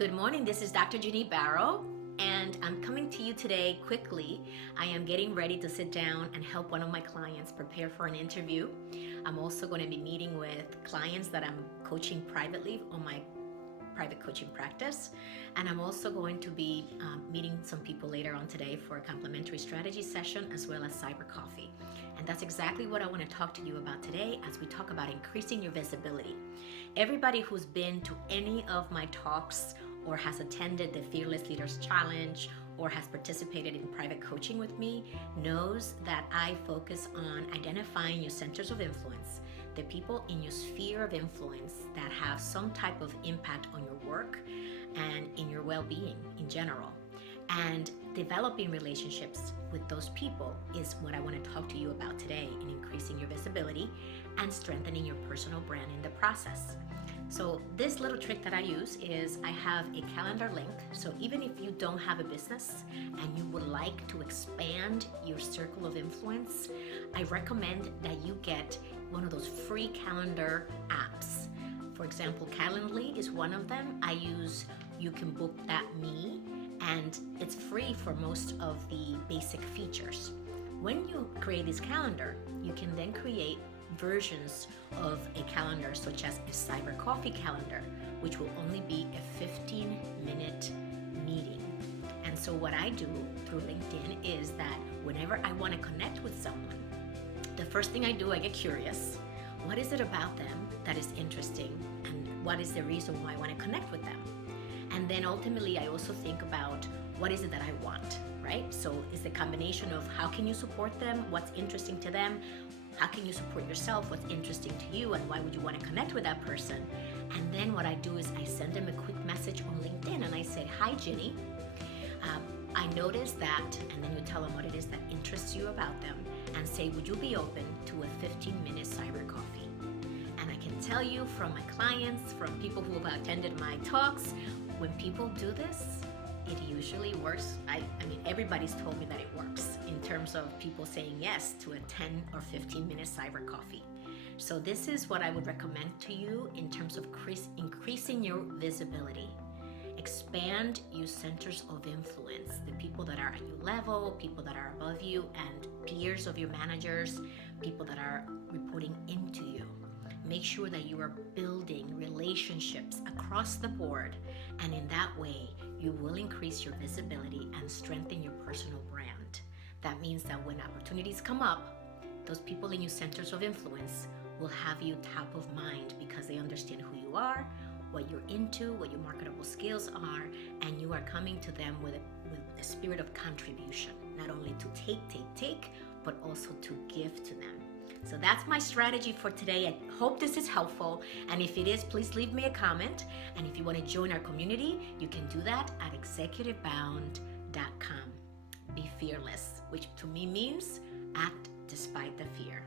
Good morning, this is Dr. Ginny Barrow, and I'm coming to you today quickly. I am getting ready to sit down and help one of my clients prepare for an interview. I'm also going to be meeting with clients that I'm coaching privately on my private coaching practice, and I'm also going to be meeting some people later on today for a complimentary strategy session as well as cyber coffee. And that's exactly what I want to talk to you about today as we talk about increasing your visibility. Everybody who's been to any of my talks or has attended the Fearless Leaders Challenge or has participated in private coaching with me knows that I focus on identifying your centers of influence, the people in your sphere of influence that have some type of impact on your work and in your well-being in general. And developing relationships with those people is what I want to talk to you about today in increasing your visibility and strengthening your personal brand in the process. So this little trick that I use is I have a calendar link. So even if you don't have a business and you would like to expand your circle of influence, I recommend that you get one of those free calendar apps. For example, Calendly is one of them. I use You Can Book That Me, and it's free for most of the basic features. When you create this calendar, you can then create versions of a calendar such as a cyber coffee calendar, which will only be a 15-minute meeting. And so what I do through LinkedIn is that whenever I want to connect with someone, the first thing I do, I get curious. What is it about them that is interesting, and what is the reason why I want to connect with them? And then ultimately I also think about what is it that I want, right? So it's the combination of how can you support them, what's interesting to them, how can you support yourself, what's interesting to you, and why would you want to connect with that person? And then what I do is I send them a quick message on LinkedIn and I say, hi Ginny, I noticed that, and then you tell them what it is that interests you about them and say, would you be open to a 15-minute cyber coffee? And I can tell you from my clients, from people who have attended my talks, when people do this, it usually works. I mean, everybody's told me that it works in terms of people saying yes to a 10 or 15-minute cyber coffee. So this is what I would recommend to you in terms of increasing your visibility. Expand your centers of influence, the people that are at your level, people that are above you, and peers of your managers, people that are reporting into you. Make sure that you are building relationships across the board, and in that way, you will increase your visibility and strengthen your personal brand. That means that when opportunities come up, those people in your centers of influence will have you top of mind because they understand who you are, what you're into, what your marketable skills are, and you are coming to them with a spirit of contribution, not only to take, but also to give to them. So that's my strategy for today. I hope this is helpful, and if it is, please leave me a comment. And if you want to join our community, you can do that at executivebound.com. Be fearless, which to me means act despite the fear.